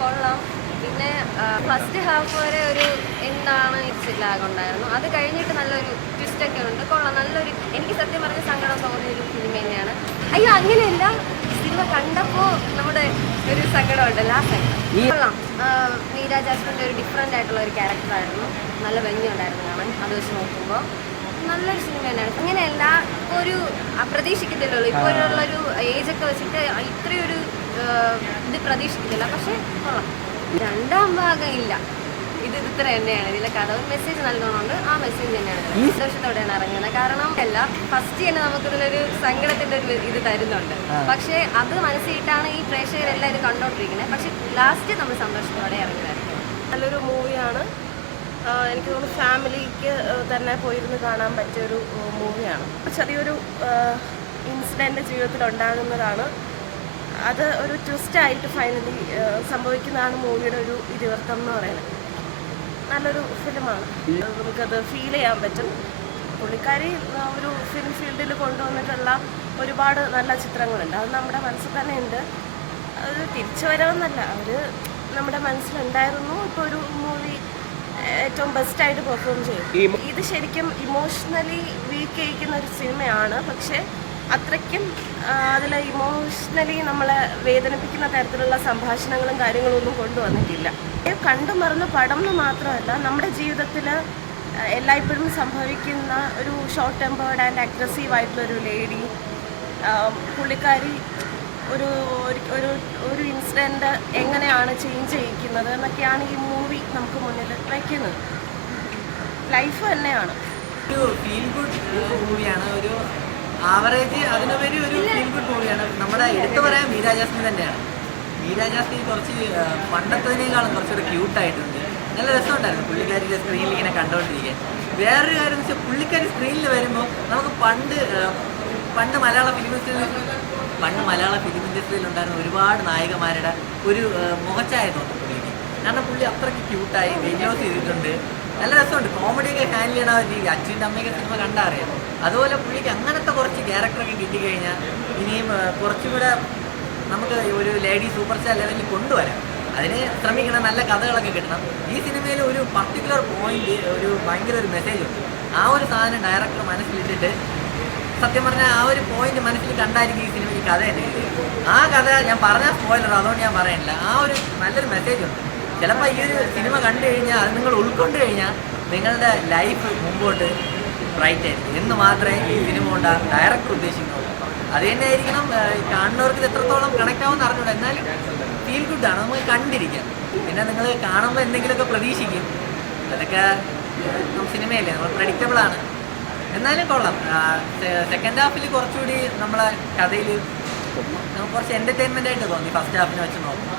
കൊള്ളാം. പിന്നെ first half വരെ ഒരു എന്താണ് ഇച്ചിരി ലാഗ് ഉണ്ടായിരുന്നു. അത് കഴിഞ്ഞിട്ട് നല്ലൊരു ട്വിസ്റ്റൊക്കെ ഉണ്ട്. കൊള്ളാം. നല്ലൊരു എനിക്ക് സത്യം പറഞ്ഞ സങ്കടം തോന്നിയ ഒരു ഫിലിം തന്നെയാണ്. അയ്യോ അങ്ങനെയല്ല, സിനിമ കണ്ടപ്പോൾ നമ്മുടെ ഒരു സങ്കടം ഉണ്ടല്ലോ, ആ സങ്കടം കൊള്ളാം. മീര ജാസ്മിൻ്റെ ഒരു ഡിഫറെൻ്റ് ആയിട്ടുള്ള ഒരു ക്യാരക്ടറായിരുന്നു. നല്ല ഭംഗിയുണ്ടായിരുന്നു കാണാൻ. അത് വെച്ച് നോക്കുമ്പോൾ നല്ലൊരു സിനിമ തന്നെയാണ്. അങ്ങനെയല്ല, ഇപ്പോൾ ഒരു പ്രതീക്ഷിക്കത്തില്ലല്ലോ, ഇപ്പോൾ ഉള്ളൊരു ഏജൊക്കെ വെച്ചിട്ട് ഇത്രയൊരു ഇത് പ്രതീക്ഷിക്കുന്നില്ല. പക്ഷേ കൊള്ളാം. രണ്ടാം ഭാഗം ഇല്ല, ഇത് ഇത്ര തന്നെയാണ്. ഇതിലെ കഥ ഒരു മെസ്സേജ് നൽകണമുണ്ട്. ആ മെസ്സേജ് തന്നെയാണ് സന്തോഷത്തോടെയാണ് ഇറങ്ങുന്നത്. കാരണം അല്ല, ഫസ്റ്റ് തന്നെ നമുക്കിതിലൊരു സങ്കടത്തിൻ്റെ ഒരു ഇത് തരുന്നുണ്ട്. പക്ഷേ അത് മനസ്സിലിട്ടാണ് ഈ പ്രേക്ഷകരെല്ലാം ഇത് കണ്ടോണ്ടിരിക്കുന്നത്. പക്ഷെ ലാസ്റ്റ് നമ്മൾ സന്തോഷത്തോടെ ഇറങ്ങുമായിരുന്നു. നല്ലൊരു മൂവിയാണ്. എനിക്ക് തോന്നുന്നു ഫാമിലിക്ക് തന്നെ പോയിരുന്ന് കാണാൻ പറ്റിയൊരു മൂവിയാണ്. ചെറിയൊരു ഇൻസിഡൻറ്റ് ജീവിതത്തിൽ ഉണ്ടാകുന്നതാണ്. അത് ഒരു ട്വിസ്റ്റായിട്ട് ഫൈനലി സംഭവിക്കുന്നതാണ് മൂവിയുടെ ഒരു ഇതിവൃത്തം എന്ന് പറയുന്നത്. നല്ലൊരു ഫിലിമാണ്. നമുക്കത് ഫീൽ ചെയ്യാൻ പറ്റും. പുള്ളിക്കാരി ഒരു ഫിലിം ഫീൽഡിൽ കൊണ്ടുവന്നിട്ടുള്ള ഒരുപാട് നല്ല ചിത്രങ്ങളുണ്ട്. അത് നമ്മുടെ മനസ്സിൽ തന്നെ ഉണ്ട്. അത് തിരിച്ചു വരവെന്നല്ല, അവർ നമ്മുടെ മനസ്സിലുണ്ടായിരുന്നു. ഇപ്പോൾ ഒരു മൂവി ഏറ്റവും ബെസ്റ്റായിട്ട് പെർഫോം ചെയ്യും. ഇത് ശരിക്കും ഇമോഷണലി വീക്ക് ചെയ്യിക്കുന്ന ഒരു സിനിമയാണ്. പക്ഷേ അത്രയ്ക്കും അതിൽ ഇമോഷണലി നമ്മളെ വേദനിപ്പിക്കുന്ന തരത്തിലുള്ള സംഭാഷണങ്ങളും കാര്യങ്ങളും ഒന്നും കൊണ്ടുവന്നിട്ടില്ല. കണ്ടു മറന്ന പടം എന്ന് മാത്രമല്ല, നമ്മുടെ ജീവിതത്തിൽ എല്ലായ്പ്പോഴും സംഭവിക്കുന്ന ഒരു ഷോർട്ട് ടെമ്പേർഡ് ആൻഡ് അഗ്രസീവ് ആയിട്ടുള്ളൊരു ലേഡി, പുള്ളിക്കാരി ഒരു ഒരു ഒരു ഇൻസിഡൻറ്റ് എങ്ങനെയാണ് ചേഞ്ച് ചെയ്യിക്കുന്നത് എന്നൊക്കെയാണ് ഈ മൂവി നമുക്ക് മുന്നിൽ വയ്ക്കുന്നത്. ലൈഫ് തന്നെയാണ്. ഒരു ഫീൽ ഗുഡ് മൂവിയാണ്. ഒരു ആവറേജ് അതിനുപരി ഒരു ഫീൽ ഗുഡ് മൂവിയാണ്. നമ്മുടെ എടുത്തു പറയാൻ മീര ജാസ്മിൻ തന്നെയാണ്. മീര ജാസ്മിൻ കുറച്ച് പണ്ടത്തതിനേക്കാളും കുറച്ചുകൂടെ ക്യൂട്ടായിട്ടുണ്ട്. നല്ല രസമുണ്ടായിരുന്നു പുള്ളിക്കാരിയുടെ സ്ക്രീനിൽ ഇങ്ങനെ കണ്ടുകൊണ്ടിരിക്കാൻ. വേറൊരു കാര്യം എന്ന് വെച്ചാൽ, പുള്ളിക്കാരി സ്ക്രീനിൽ വരുമ്പോൾ നമുക്ക് പണ്ട് മലയാള ഫിലിം ഇൻഡസ്ട്രിയിൽ ഉണ്ടായിരുന്ന ഒരുപാട് നായികമാരുടെ ഒരു മുഖച്ഛായ തോന്നും പുള്ളിക്ക്. കാരണം പുള്ളി അത്രയ്ക്ക് ക്യൂട്ടായി വെല്ലോസ് ചെയ്തിട്ടുണ്ട്. നല്ല രസമുണ്ട്. കോമഡിയൊക്കെ ഹാൻഡിൽ ചെയ്യണ ഒരു രീതി അച്ഛൻ്റെ അമ്മയൊക്കെ സിനിമ കണ്ടാൽ അറിയാം. അതുപോലെ പുള്ളിക്ക് അങ്ങനത്തെ കുറച്ച് ക്യാരക്ടറൊക്കെ കിട്ടിക്കഴിഞ്ഞാൽ ഇനിയും കുറച്ചുകൂടെ നമുക്ക് ഒരു ലേഡി സൂപ്പർ സ്റ്റാർ ലെവലിൽ കൊണ്ടുവരാം. അതിന് ശ്രമിക്കണം. നല്ല കഥകളൊക്കെ കിട്ടണം. ഈ സിനിമയിൽ ഒരു പർട്ടിക്കുലർ പോയിന്റ്, ഒരു ഭയങ്കര ഒരു മെസ്സേജ് ഉണ്ട്. ആ ഒരു സാധനം ഡയറക്ടർ മനസ്സിലിട്ടിട്ട്, സത്യം പറഞ്ഞാൽ ആ ഒരു പോയിന്റ് മനസ്സിൽ കണ്ടായിരിക്കും ഈ സിനിമയ്ക്ക് കഥ തന്നെ. ആ കഥ ഞാൻ പറഞ്ഞാൽ സ്പോയിലർ, അതുകൊണ്ട് ഞാൻ പറയണില്ല. ആ ഒരു നല്ലൊരു മെസ്സേജ് ഉണ്ട്. ചിലപ്പോൾ ഈ ഒരു സിനിമ കണ്ടു കഴിഞ്ഞാൽ, അത് നിങ്ങൾ ഉൾക്കൊണ്ട് കഴിഞ്ഞാൽ നിങ്ങളുടെ ലൈഫ് മുമ്പോട്ട് ബ്രൈറ്റ് ആയിരിക്കും എന്ന് മാത്രമേ ഈ സിനിമ കൊണ്ട് ഡയറക്ടർ ഉദ്ദേശിക്കുന്നുള്ളൂ. അത് തന്നെ ആയിരിക്കണം. കാണുന്നവർക്ക് ഇത് എത്രത്തോളം കണക്ട് ആവുമെന്ന് അറിഞ്ഞൂടാ. എന്നാലും ഫീൽ ഗുഡാണ്, നമുക്ക് കണ്ടിരിക്കാം. പിന്നെ നിങ്ങൾ കാണുമ്പോൾ എന്തെങ്കിലുമൊക്കെ പ്രതീക്ഷിക്കും. അതൊക്കെ സിനിമയല്ലേ, നമ്മൾ പ്രഡിക്റ്റബിളാണ്. എന്നാലും കൊള്ളാം. സെക്കൻഡ് ഹാഫിൽ കുറച്ചുകൂടി നമ്മളെ കഥയിൽ നമുക്ക് കുറച്ച് എൻ്റർടൈൻമെൻ്റ് ആയിട്ട് തോന്നി ഫസ്റ്റ് ഹാഫിനെ വെച്ച് നോക്കും.